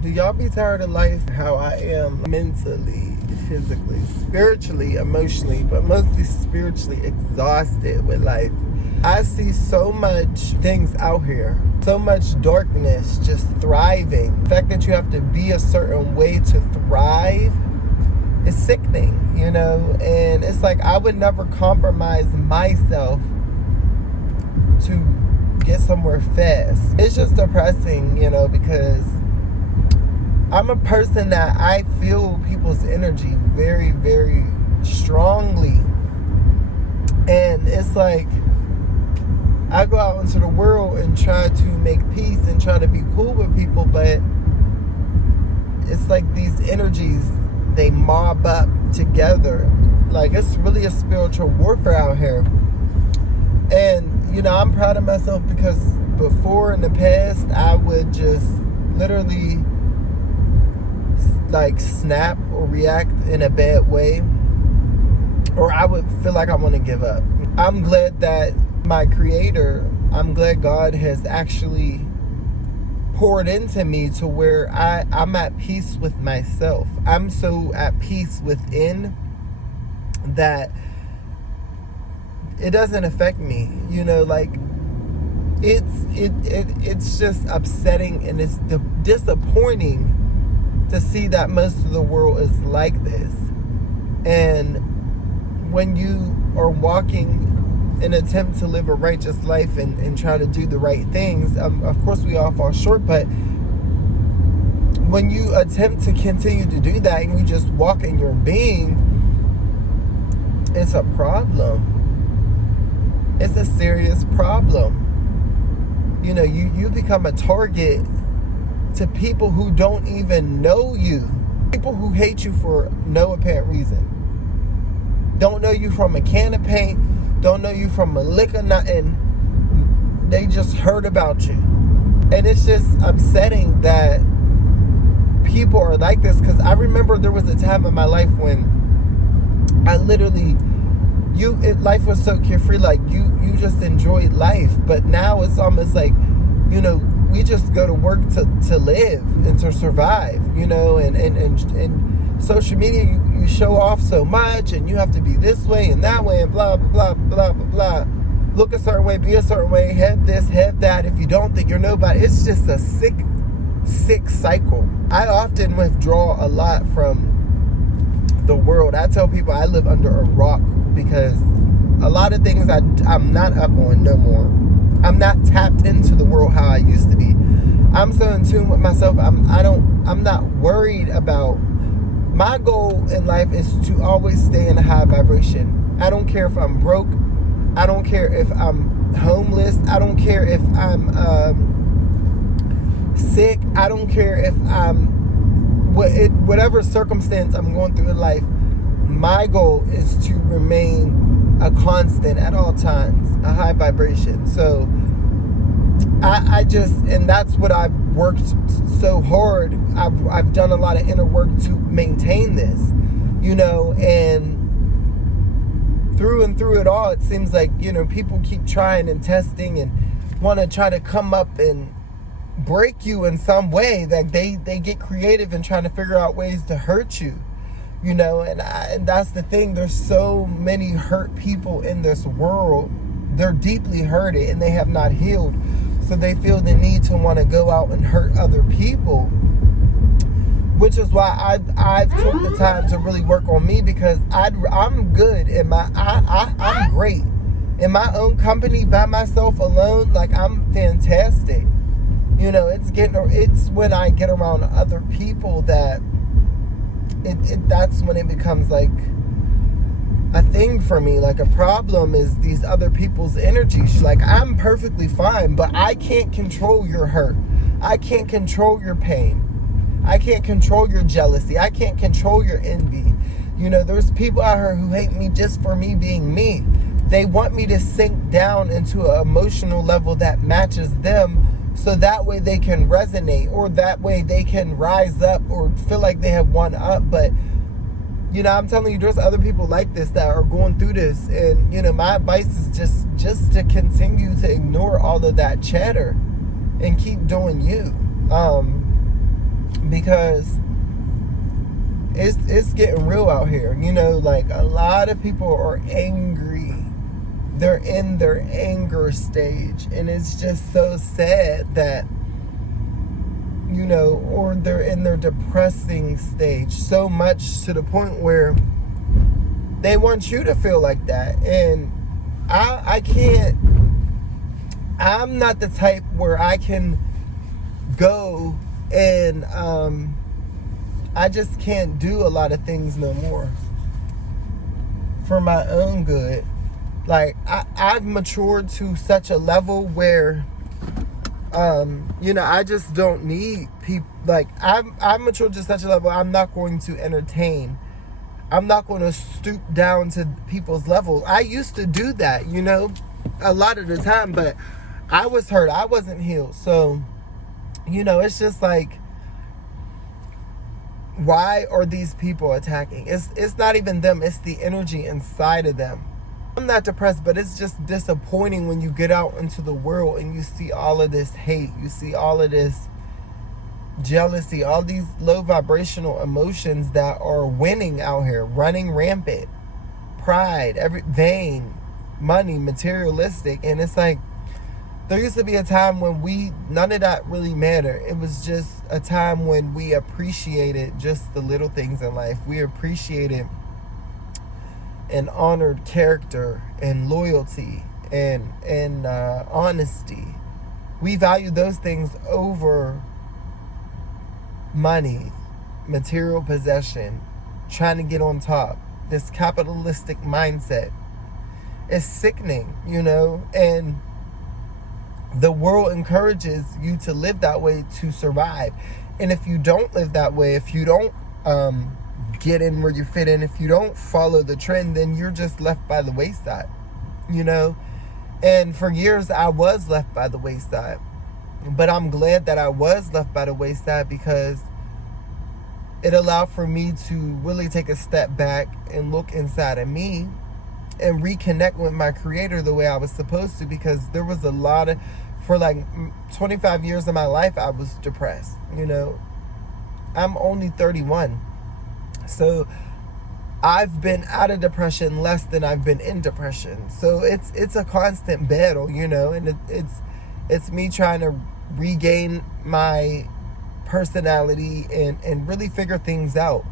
Do y'all be tired of life? How I am mentally, physically, spiritually, emotionally, but mostly spiritually exhausted with life. I see so much things out here, so much darkness just thriving. The fact that you have to be a certain way to thrive is sickening, you know? And it's like I would never compromise myself to get somewhere fast. It's just depressing, you know, because I'm a person that I feel people's energy very, very strongly. And it's like I go out into the world and try to make peace and try to be cool with people, but it's like these energies, they mob up together. Like, it's really a spiritual warfare out here. And, you know, I'm proud of myself because before in the past, I would just literally like snap or react in a bad way, or I would feel like I want to give up. I'm glad that my creator, I'm glad God has actually poured into me to where I'm at peace with myself. I'm so at peace within that it doesn't affect me, you know, like it's just upsetting and it's disappointing to see that most of the world is like this. And when you are walking an attempt to live a righteous life and try to do the right things, of course we all fall short, but when you attempt to continue to do that and you just walk in your being, it's a problem. It's a serious problem. You know, you become a target to people who don't even know you. People who hate you for no apparent reason. Don't know you from a can of paint. Don't know you from a lick of nothing. They just heard about you. And it's just upsetting that people are like this, because I remember there was a time in my life when I literally, life was so carefree, like you just enjoyed life. But now it's almost like, you know, we just go to work to live and to survive, you know, and social media, you show off so much and you have to be this way and that way and blah, blah, blah, blah, blah, blah. Look a certain way, be a certain way, have this, have that. If you don't think you're nobody, it's just a sick cycle. I often withdraw a lot from the world. I tell people I live under a rock because a lot of things I'm not up on no more. I'm not tapped into the world how I used to be. I'm so in tune with myself. I'm not worried about. My goal in life is to always stay in a high vibration. I don't care if I'm broke. I don't care if I'm homeless. I don't care if I'm sick. I don't care if I'm whatever circumstance I'm going through in life. My goal is to remain a constant at all times, a high vibration. So I just, and that's what I've worked so hard. I've done a lot of inner work to maintain this, you know, and through it all, it seems like, you know, people keep trying and testing and want to try to come up and break you in some way. That they get creative and trying to figure out ways to hurt you. You know, and that's the thing. There's so many hurt people in this world. They're deeply hurted and they have not healed. So they feel the need to want to go out and hurt other people. Which is why I've took the time to really work on me, because I'm good in I'm great. In my own company, by myself alone, like I'm fantastic. You know, it's when I get around other people that that's when it becomes like a thing for me. Like a problem is these other people's energies. Like, I'm perfectly fine, but I can't control your hurt. I can't control your pain. I can't control your jealousy. I can't control your envy. You know, there's people out here who hate me just for me being me. They want me to sink down into an emotional level that matches them, so that way they can resonate, or that way they can rise up or feel like they have one up. But, you know, I'm telling you, there's other people like this that are going through this. And, you know, my advice is just to continue to ignore all of that chatter and keep doing you. because it's getting real out here. You know, like a lot of people are angry. They're in their anger stage, and it's just so sad that, you know, or they're in their depressing stage, so much to the point where they want you to feel like that. And I can't, I'm not the type where I can go and I just can't do a lot of things no more for my own good. Like I've matured to such a level where you know, I just don't need people. Like I've matured to such a level, I'm not going to entertain. I'm not going to stoop down to people's level. I used to do that, you know, a lot of the time, but I was hurt. I wasn't healed. So, you know, it's just like, why are these people attacking? It's not even them. It's the energy inside of them. I'm not depressed, but it's just disappointing when you get out into the world and you see all of this hate. You see all of this jealousy, all these low vibrational emotions that are winning out here, running rampant. Pride, vain, money, materialistic. And it's like, there used to be a time when none of that really mattered. It was just a time when we appreciated just the little things in life. We appreciated and honored character and loyalty and honesty. We value those things over money, material possession, trying to get on top. This capitalistic mindset is sickening, you know, and the world encourages you to live that way to survive. And if you don't live that way, if you don't get in where you fit in, if you don't follow the trend, then you're just left by the wayside, you know. And for years I was left by the wayside, but I'm glad that I was left by the wayside, because it allowed for me to really take a step back and look inside of me and reconnect with my creator the way I was supposed to. Because there was a lot of, for like 25 years of my life, I was depressed, you know. I'm only 31. So I've been out of depression less than I've been in depression. So it's a constant battle, you know, and it's me trying to regain my personality and really figure things out.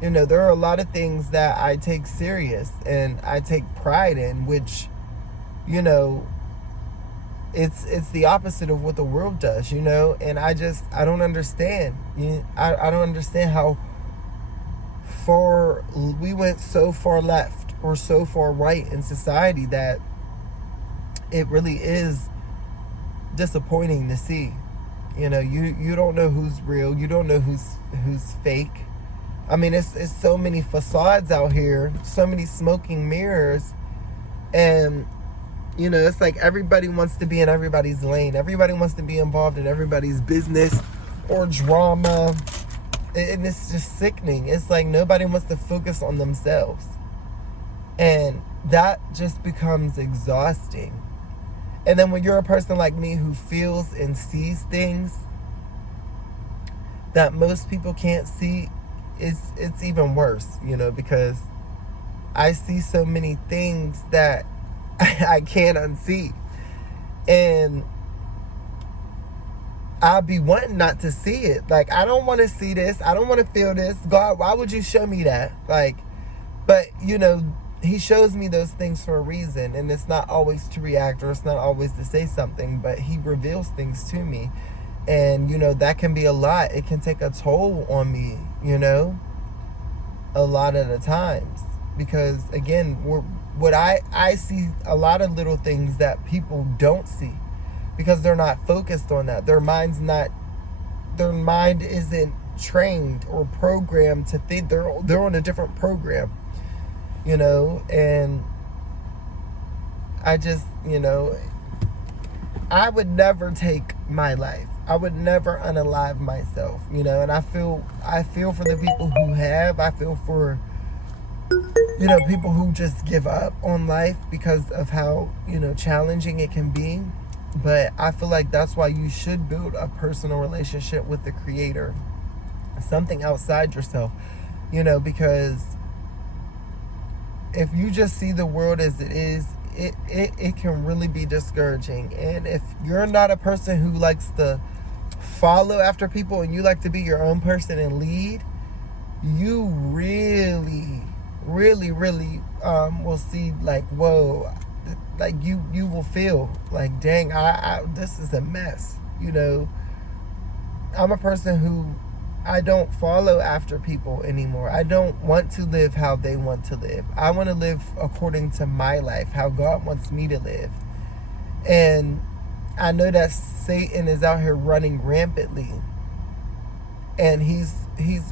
You know, there are a lot of things that I take serious and I take pride in, which, you know, it's the opposite of what the world does, you know. And I don't understand. I don't understand how far we went, so far left or so far right in society, that it really is disappointing to see. You know, you don't know who's real. You don't know who's fake. I mean, it's so many facades out here, so many smoking mirrors, and you know, it's like everybody wants to be in everybody's lane. Everybody wants to be involved in everybody's business or drama, and it's just sickening. It's like nobody wants to focus on themselves, and that just becomes exhausting. And then when you're a person like me who feels and sees things that most people can't see, it's even worse, you know, because I see so many things that I can't unsee. And I'll be wanting not to see it. Like, I don't want to see this. I don't want to feel this. God, why would you show me that? Like, but, you know, he shows me those things for a reason. And it's not always to react, or it's not always to say something, but he reveals things to me. And, you know, that can be a lot. It can take a toll on me, you know, a lot of the times. Because, again, what I see a lot of little things that people don't see, because they're not focused on that. Their mind isn't trained or programmed to think. They're on a different program, you know. And I just, you know, I would never take my life. I would never unalive myself, you know. And I feel for the people who have. I feel for, you know, people who just give up on life because of how, you know, challenging it can be. But I feel like that's why you should build a personal relationship with the Creator, something outside yourself, because if you just see the world as it is, it can really be discouraging. And if you're not a person who likes to follow after people and you like to be your own person and lead, you really, really, really will see like, whoa, like you will feel like, dang, I this is a mess. I'm a person who, I don't follow after people anymore. I don't want to live how they want to live. I want to live according to my life, how God wants me to live. And I know that Satan is out here running rampantly. And he's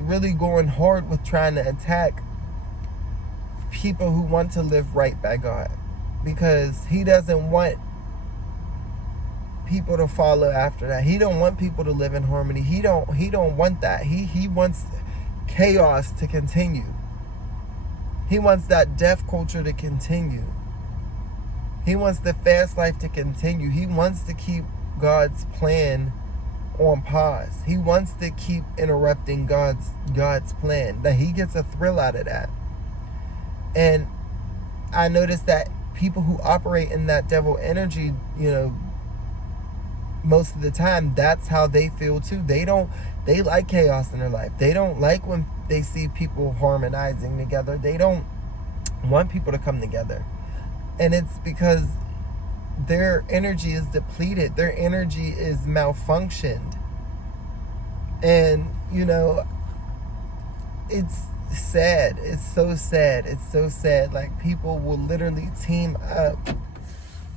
really going hard with trying to attack people who want to live right by God. Because he doesn't want people to follow after that. He don't want people to live in harmony. He don't want that. He wants chaos to continue. He wants that death culture to continue. He wants the fast life to continue. He wants to keep God's plan on pause. He wants to keep interrupting God's plan. That he gets a thrill out of that. And I noticed that people who operate in that devil energy, most of the time, that's how they feel too. They like chaos in their life. They don't like when they see people harmonizing together. They don't want people to come together. And it's because their energy is depleted. Their energy is malfunctioned. And, it's sad. It's so sad. It's so sad. Like, people will literally team up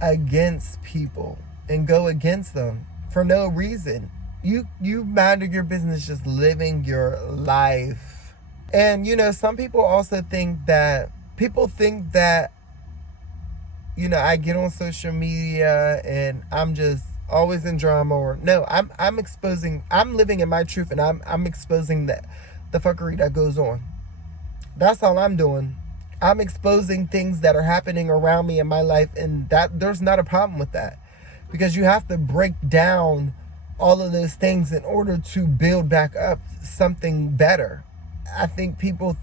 against people and go against them for no reason. You minding your business, just living your life. And some people also think that I get on social media and I'm just always in drama, or no, I'm living in my truth, and I'm exposing the fuckery that goes on. That's all I'm doing. I'm exposing things that are happening around me in my life, and that there's not a problem with that. Because you have to break down all of those things in order to build back up something better. I think people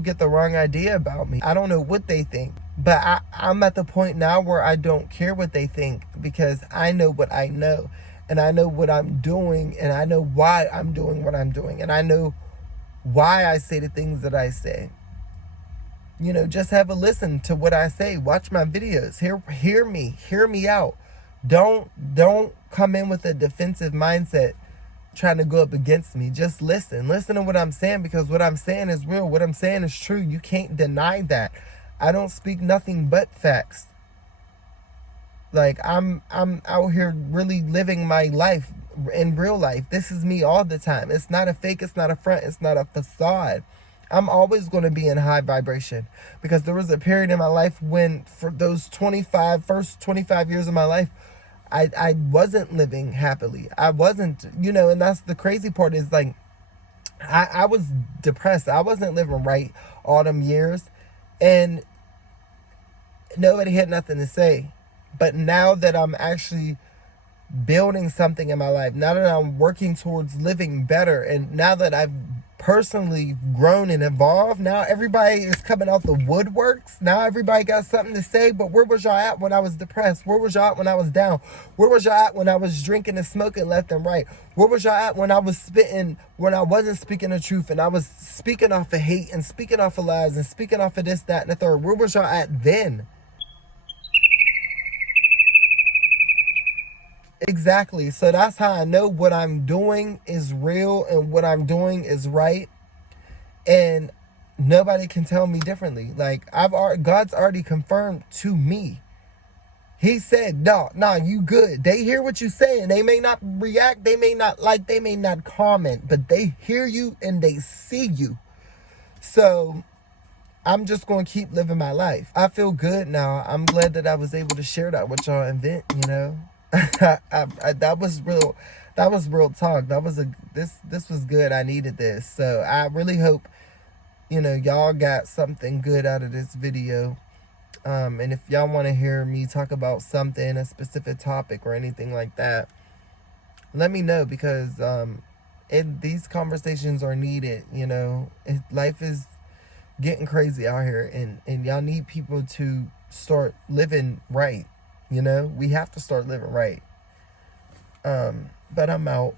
get the wrong idea about me. I don't know what they think. But I'm at the point now where I don't care what they think, because I know what I know. And I know what I'm doing, and I know why I'm doing what I'm doing. And I know why I say the things that I say. Just have a listen to what I say. Watch my videos. Hear me out. Don't come in with a defensive mindset trying to go up against me. Just listen to what I'm saying, because what I'm saying is real. What I'm saying is true. You can't deny that. I don't speak nothing but facts. Like, I'm out here really living my life in real life. This is me all the time. It's not a fake, it's not a front, it's not a facade. I'm always going to be in high vibration, because there was a period in my life when, for those first 25 years of my life, I wasn't living happily. I wasn't, and that's the crazy part, is like, I was depressed. I wasn't living right all them years, and nobody had nothing to say. But now that I'm actually building something in my life, now that I'm working towards living better, and now that I've personally grown and evolved, now everybody is coming out the woodworks. Now everybody got something to say. But where was y'all at when I was depressed? Where was y'all at when I was down? Where was y'all at when I was drinking and smoking left and right? Where was y'all at when I was spitting, when I wasn't speaking the truth, and I was speaking off of hate and speaking off of lies and speaking off of this, that, and the third? Where was y'all at then? Exactly. So that's how I know what I'm doing is real and what I'm doing is right. And nobody can tell me differently. Like, God's already confirmed to me. He said, no, you good. They hear what you say, and they may not react, they may not like, they may not comment, but they hear you and they see you. So I'm just going to keep living my life. I feel good now. I'm glad that I was able to share that with y'all and vent, that was real talk. This was good. I needed this. So I really hope y'all got something good out of this video. And if y'all want to hear me talk about something, a specific topic or anything like that, let me know, because these conversations are needed. Life is getting crazy out here, and y'all need people to start living right. We have to start living right. But I'm out.